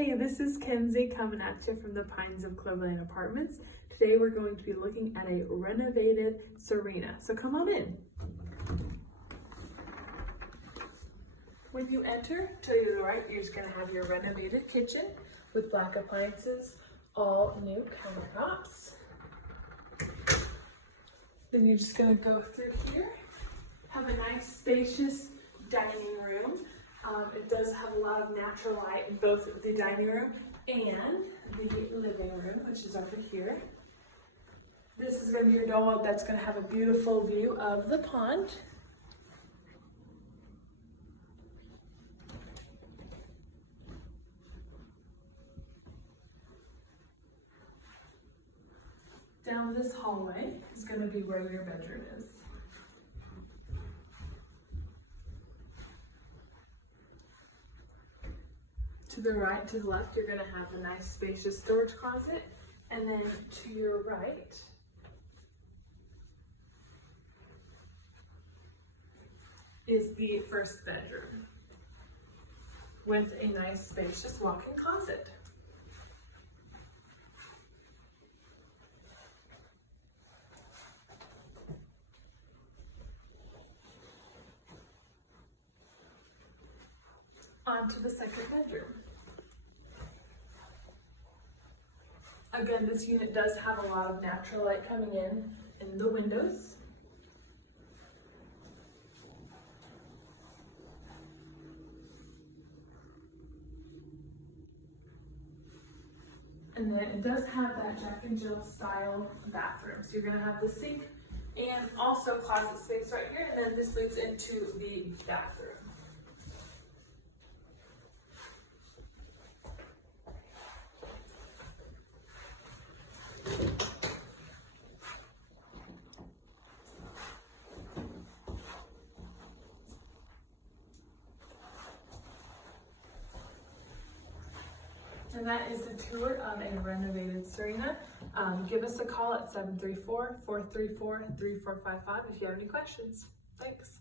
Hey, this is Kenzie coming at you from the Pines of Cloverland Apartments. Today we're going to be looking at a renovated Serena. So come on in. When you enter, to your right, you're just going to have your renovated kitchen with black appliances, all new countertops. Then you're just going to go through here, have a nice spacious dining room. It does have a lot of natural light in both the dining room and the living room, which is over here. This is going to be your door that's going to have a beautiful view of the pond. Down this hallway is going to be where your bedroom is. To the right, to the left, you're going to have a nice spacious storage closet. And then to your right is the first bedroom with a nice spacious walk-in closet. On to the second bedroom. Again, this unit does have a lot of natural light coming in the windows. And then it does have that Jack and Jill style bathroom. So you're going to have the sink and also closet space right here. And then this leads into the bathroom. And that is the tour of a renovated Serena. Give us a call at 734-434-3455 if you have any questions. Thanks.